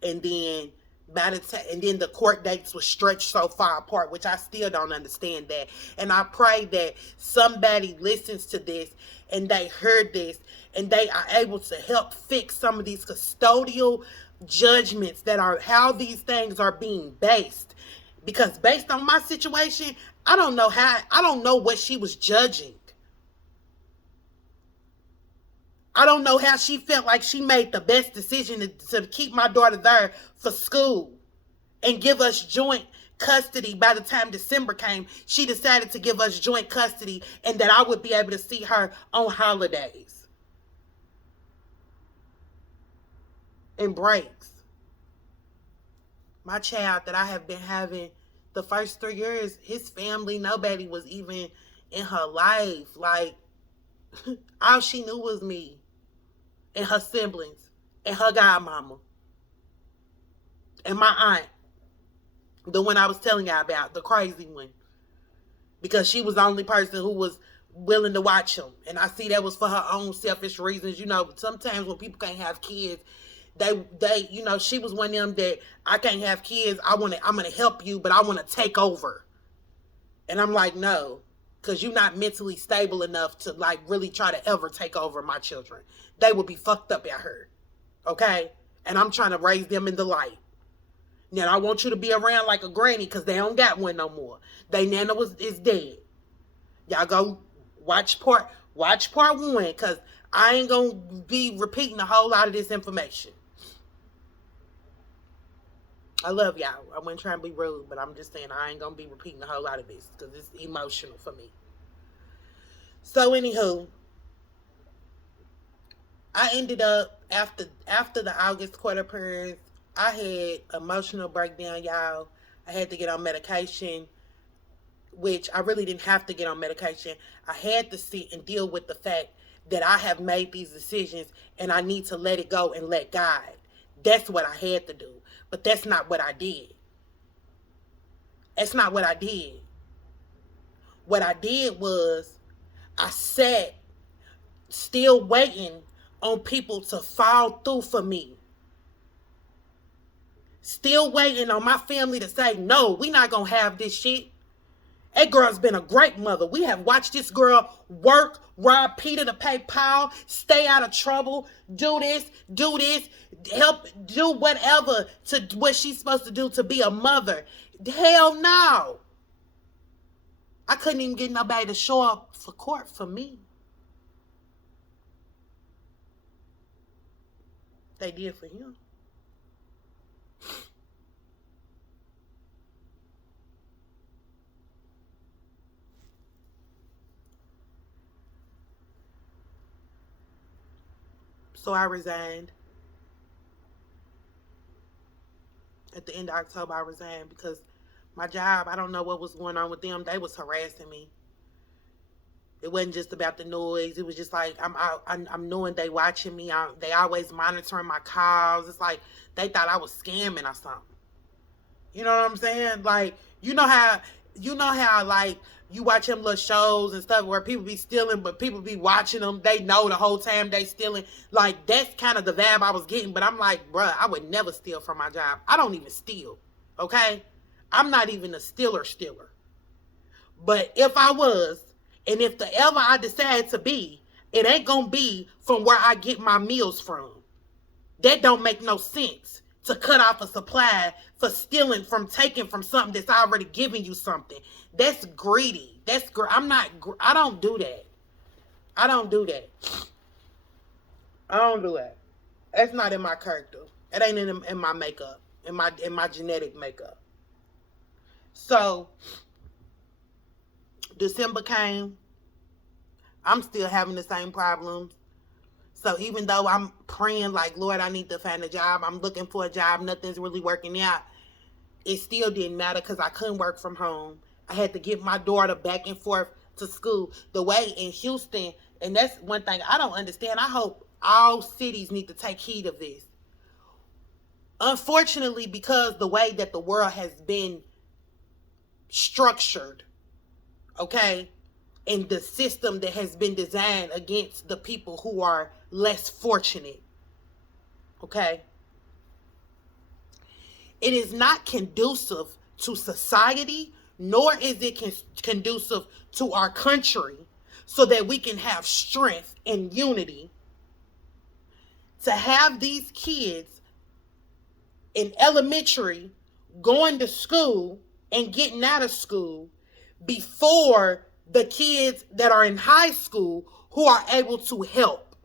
And then and then the court dates were stretched so far apart, which I still don't understand that. And I pray that somebody listens to this and they heard this and they are able to help fix some of these custodial judgments that are how these things are being based. Because based on my situation, I don't know what she was judging. I don't know how she felt like she made the best decision to keep my daughter there for school and give us joint custody. By the time December came, she decided to give us joint custody and that I would be able to see her on holidays and breaks. My child that I have been having the first 3 years, his family, nobody was even in her life. Like, all she knew was me and her siblings and her godmama and my aunt, the one I was telling y'all about, the crazy one, because she was the only person who was willing to watch him. And I see that was for her own selfish reasons. Sometimes when people can't have kids, they she was one of them that I can't have kids. I'm gonna help you, but I want to take over. And I'm like, no, because you're not mentally stable enough to like really try to ever take over my children. They would be fucked up out here. Okay? And I'm trying to raise them in the light. Now, I want you to be around like a granny because they don't got one no more. They nana is dead. Y'all go watch part one because I ain't going to be repeating a whole lot of this information. I love y'all. I wasn't trying to be rude, but I'm just saying I ain't going to be repeating a whole lot of this because it's emotional for me. So, anywho, I ended up, after the August court appearance, I had emotional breakdown, y'all. I had to get on medication, which I really didn't have to get on medication. I had to sit and deal with the fact that I have made these decisions and I need to let it go and let God. That's what I had to do. But that's not what I did. That's not what I did. What I did was I sat still waiting on people to fall through for me. Still waiting on my family to say, no, we not going to have this shit. That girl's been a great mother. We have watched this girl work, rob Peter to pay Paul, stay out of trouble, do this, help do whatever to what she's supposed to do to be a mother. Hell no. I couldn't even get nobody to show up for court for me. They did for him. So I resigned. At the end of October, I resigned because my job, I don't know what was going on with them. They was harassing me. It wasn't just about the noise. It was just like I'm knowing they watching me. They always monitoring my calls. It's like they thought I was scamming or something. You know what I'm saying? Like, you know how you know how like you watch them little shows and stuff where people be stealing, but people be watching them. They know the whole time they stealing. Like that's kind of the vibe I was getting. But I'm like, bruh, I would never steal from my job. I don't even steal. Okay, I'm not even a stealer. But if I was, and if the ever I decide to be, it ain't gonna be from where I get my meals from. That don't make no sense to cut off a supply for stealing from taking from something that's already giving you something. That's greedy. I don't do that. I don't do that. I don't do that. That's not in my character. It ain't in my makeup, in my genetic makeup. So December came. I'm still having the same problems. So even though I'm praying like, Lord, I need to find a job, I'm looking for a job, nothing's really working out, it still didn't matter because I couldn't work from home. I had to get my daughter back and forth to school. The way in Houston, and that's one thing I don't understand. I hope all cities need to take heed of this. Unfortunately, because the way that the world has been structured, okay, and the system that has been designed against the people who are less fortunate, okay, it is not conducive to society, nor is it conducive to our country so that we can have strength and unity to have these kids in elementary going to school and getting out of school before the kids that are in high school who are able to help.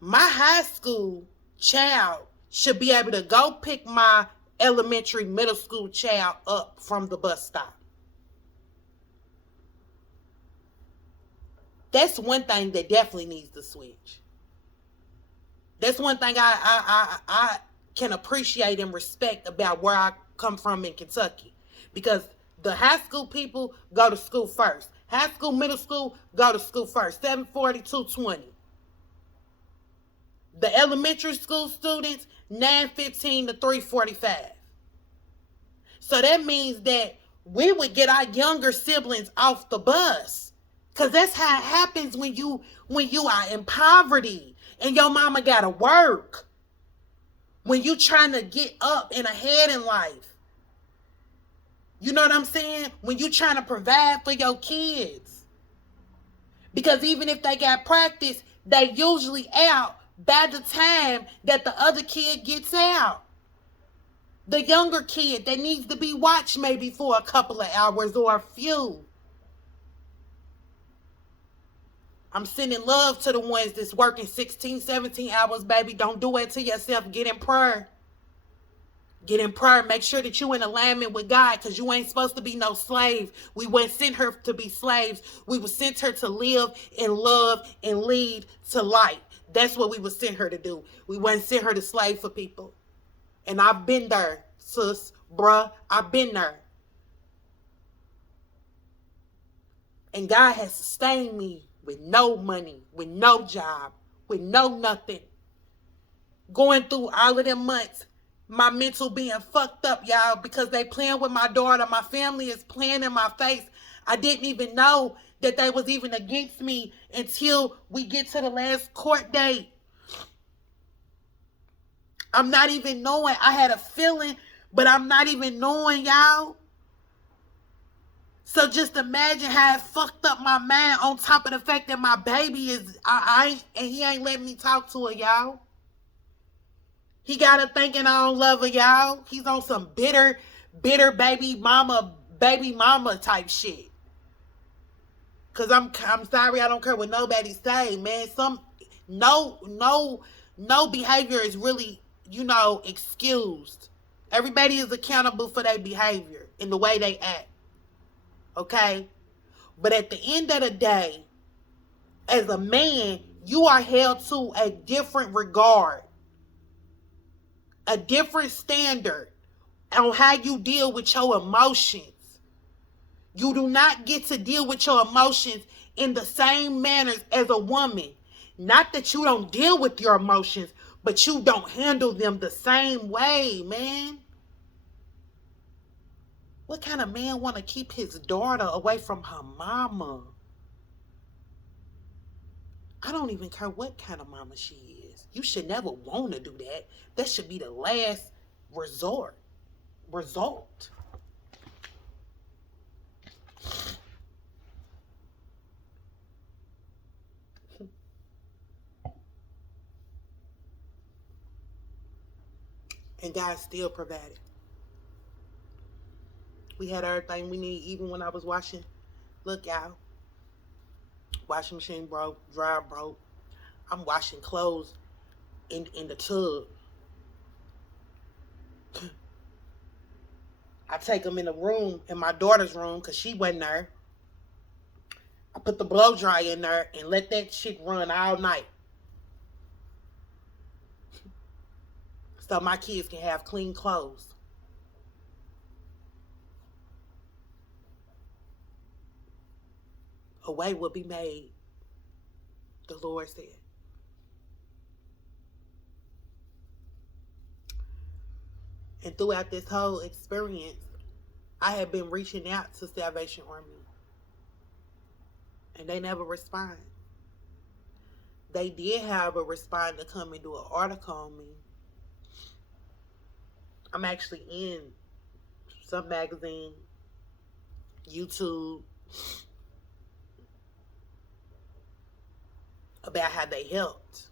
My high school child should be able to go pick my elementary, middle school child up from the bus stop. That's one thing that definitely needs to switch. That's one thing I can appreciate and respect about where I come from in Kentucky. Because the high school people go to school first. High school, middle school, go to school first. 7:40, 2:20. The elementary school students, 9:15 to 3:45. So that means that we would get our younger siblings off the bus. Because that's how it happens when you are in poverty and your mama gotta work. When you trying to get up and ahead in life. You know what I'm saying? When you trying to provide for your kids. Because even if they got practice, they usually out by the time that the other kid gets out. The younger kid that needs to be watched maybe for a couple of hours or a few. I'm sending love to the ones that's working 16, 17 hours, baby. Don't do it to yourself. Get in prayer. Get in prayer. Make sure that you in alignment with God, because you ain't supposed to be no slave. We weren't sent her to be slaves. We were sent her to live and love and lead to light. That's what we were sent her to do. We weren't sent her to slave for people. And I've been there, sis, bruh. I've been there. And God has sustained me with no money, with no job, with no nothing. Going through all of them months, my mental being fucked up, y'all, because they playing with my daughter. My family is playing in my face. I didn't even know that they was even against me until we get to the last court date. I'm not even knowing. I had a feeling, but I'm not even knowing, y'all. So just imagine how it fucked up my mind, on top of the fact that my baby is, and he ain't letting me talk to her, y'all. He got her thinking I don't love her, y'all. He's on some bitter baby mama type shit. Cause I'm sorry, I don't care what nobody say, man. No behavior is really, excused. Everybody is accountable for their behavior and the way they act. Okay? But at the end of the day, as a man, you are held to a different regard, a different standard on how you deal with your emotions. You do not get to deal with your emotions in the same manners as a woman. Not that you don't deal with your emotions, but you don't handle them the same way, man. What kind of man want to keep his daughter away from her mama? I don't even care what kind of mama she is. You should never want to do that. That should be the last result. And God still provided. We had everything we need, even when I was washing. Look, y'all. Washing machine broke, dryer broke. I'm washing clothes in the tub. I take them in the room, in my daughter's room, because she wasn't there. I put the blow dryer in there and let that shit run all night. So my kids can have clean clothes. A way will be made, the Lord said. And throughout this whole experience, I have been reaching out to Salvation Army. And they never respond. They did, however, respond to come and do an article on me. I'm actually in some magazine, YouTube, about how they helped.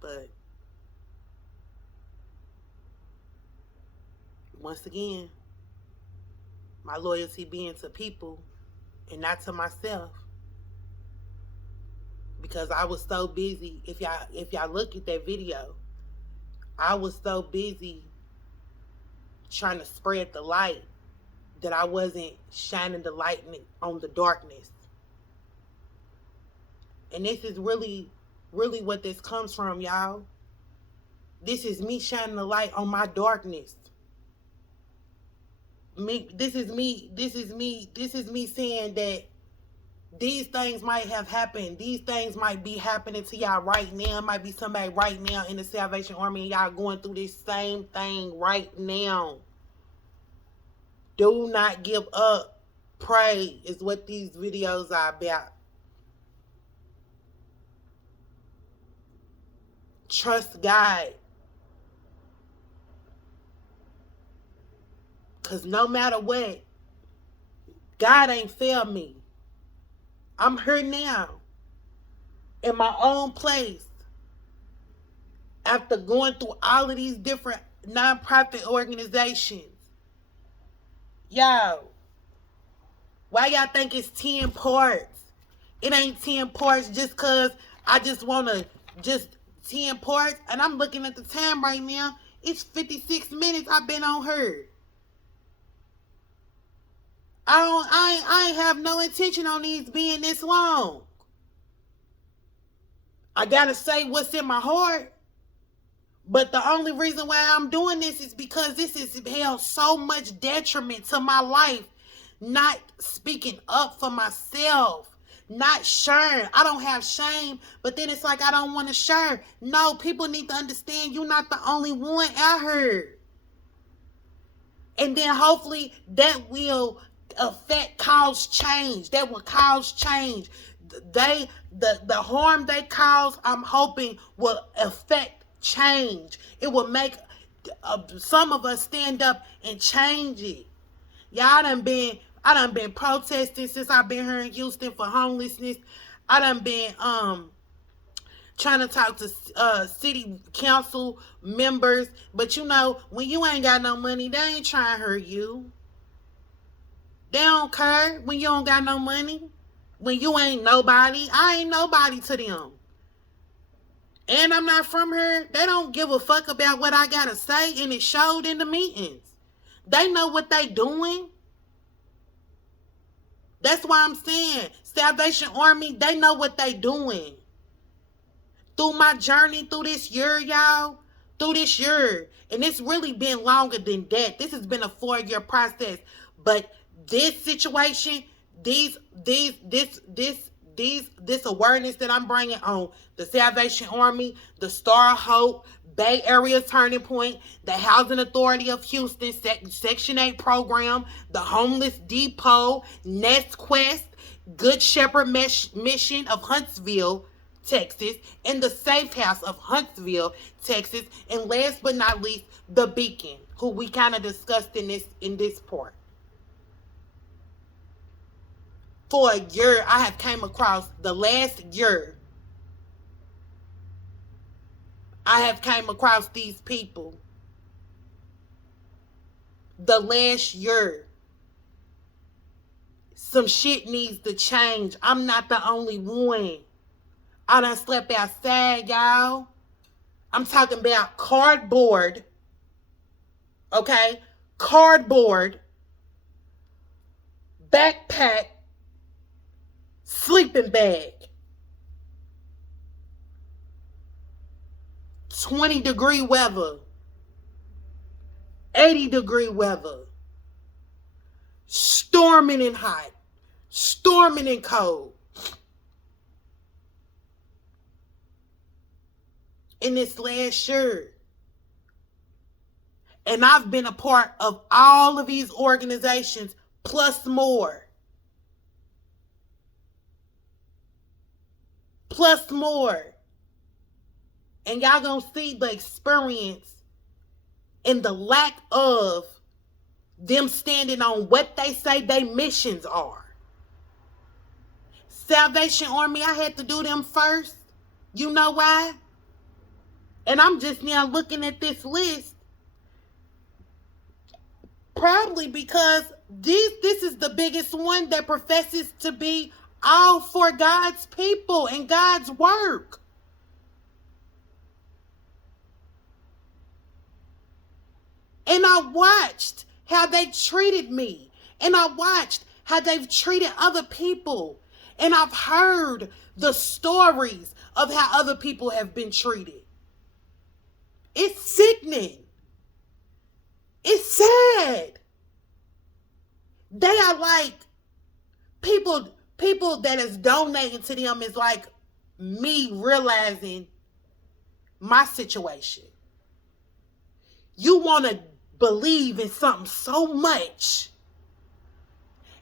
But once again, my loyalty being to people and not to myself. Because I was so busy. If y'all look at that video, I was so busy trying to spread the light that I wasn't shining the light on the darkness. And this is really, really what this comes from, y'all. This is me shining the light on my darkness. This is me saying that these things might have happened. These things might be happening to y'all right now. It might be somebody right now in the Salvation Army and y'all going through this same thing right now. Do not give up. Pray is what these videos are about. Trust God. Because no matter what, God ain't failed me. I'm here now in my own place after going through all of these different nonprofit organizations. Yo, why y'all think it's 10 parts? It ain't 10 parts just because I just want to just 10 parts. And I'm looking at the time right now. It's 56 minutes I've been on her. I ain't have no intention on these being this long. I gotta say what's in my heart. But the only reason why I'm doing this is because this has held so much detriment to my life. Not speaking up for myself. Not sharing. I don't have shame, but then it's like I don't want to share. No, people need to understand you're not the only one out here. And then hopefully that will cause change. That will cause change. The harm they cause, I'm hoping will affect change. It will make some of us stand up and change it. I done been protesting since I've been here in Houston for homelessness. I done been trying to talk to city council members, but you know, when you ain't got no money, they ain't trying to hurt you. They don't care when you don't got no money. When you ain't nobody, I ain't nobody to them. And I'm not from here. They don't give a fuck about what I gotta say, and it showed in the meetings. They know what they doing. That's why I'm saying, Salvation Army, they know what they doing. Through my journey through this year, y'all, through this year, and it's really been longer than that. This has been a 4-year process, but this situation, this This awareness that I'm bringing on the Salvation Army, the Star of Hope, Bay Area Turning Point, the Housing Authority of Houston, Section 8 program, the Homeless Depot, Nest Quest, Good Shepherd Mission of Huntsville, Texas, and the Safe House of Huntsville, Texas, and last but not least, the Beacon, who we kind of discussed in this part. For a year, I have came across the last year. I have came across these people. The last year. Some shit needs to change. I'm not the only one. I done slept outside, y'all. I'm talking about cardboard. Okay? Cardboard. Backpack. Sleeping bag. 20-degree weather. 80-degree weather. Storming and hot. Storming and cold. In this last year. And I've been a part of all of these organizations plus more. Plus more. And y'all gonna see the experience and the lack of them standing on what they say their missions are. Salvation Army, I had to do them first. You know why? And I'm just now looking at this list. Probably because this is the biggest one that professes to be all for God's people and God's work. And I watched how they treated me. And I watched how they've treated other people. And I've heard the stories of how other people have been treated. It's sickening. It's sad. They are like people that is donating to them is like me realizing my situation. You want to believe in something so much,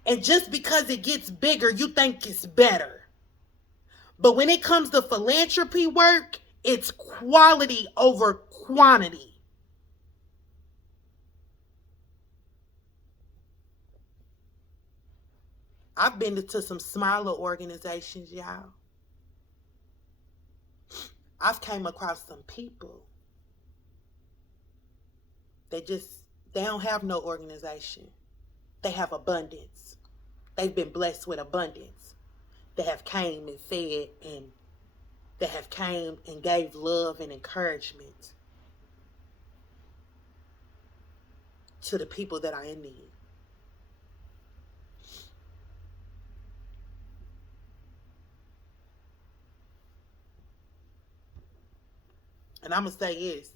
and just because it gets bigger, you think it's better. But when it comes to philanthropy work, it's quality over quantity. I've been to some smaller organizations, y'all. I've came across some people. They don't have no organization. They have abundance. They've been blessed with abundance. They have came and fed, and they have came and gave love and encouragement to the people that are in need. And I'm going to say this.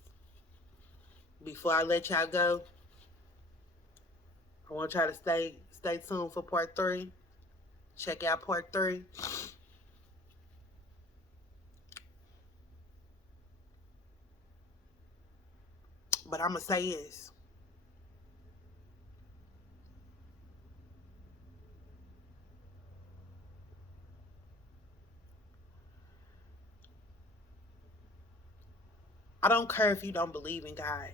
Before I let y'all go, I want y'all to stay tuned for part 3. Check out part 3. But I'm going to say this. I don't care if you don't believe in God.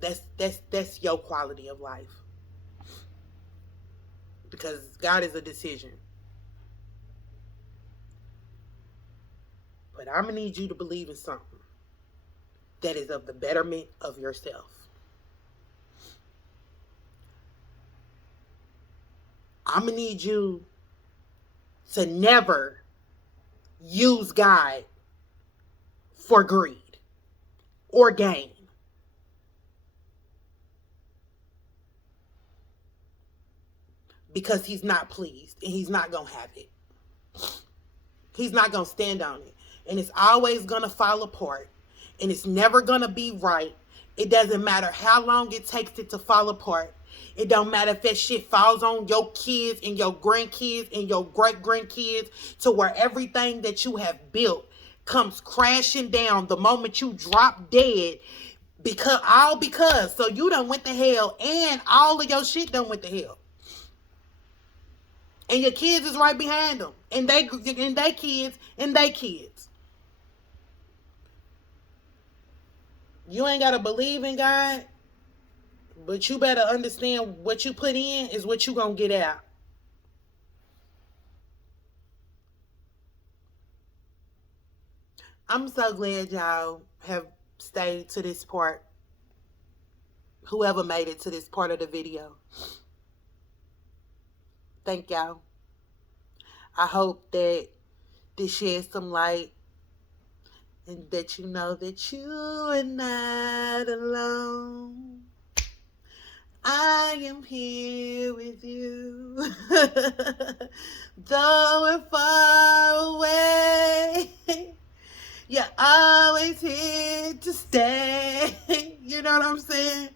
That's your quality of life. Because God is a decision. But I'm going to need you to believe in something that is of the betterment of yourself. I'm going to need you to never use God for greed or gain. Because he's not pleased and he's not going to have it. He's not going to stand on it. And it's always going to fall apart. And it's never going to be right. It doesn't matter how long it takes it to fall apart. It don't matter if that shit falls on your kids and your grandkids and your great grandkids, to where everything that you have built comes crashing down the moment you drop dead. Because so you done went to hell, and all of your shit done went to hell. And your kids is right behind them. And they kids and they kids. You ain't gotta believe in God, but you better understand what you put in is what you gonna get out. I'm so glad y'all have stayed to this part. Whoever made it to this part of the video. Thank y'all. I hope that this sheds some light, and that you know that you are not alone. I am here with you. Though we're far away, you're always here to stay. You know what I'm saying?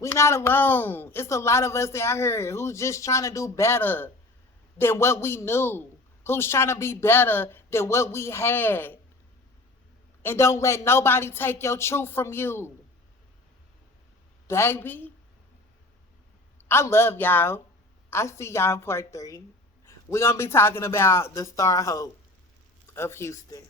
We not alone. It's a lot of us out here who's just trying to do better than what we knew. Who's trying to be better than what we had. And don't let nobody take your truth from you. Baby, I love y'all. I see y'all in part 3. We're going to be talking about the Star Hope of Houston.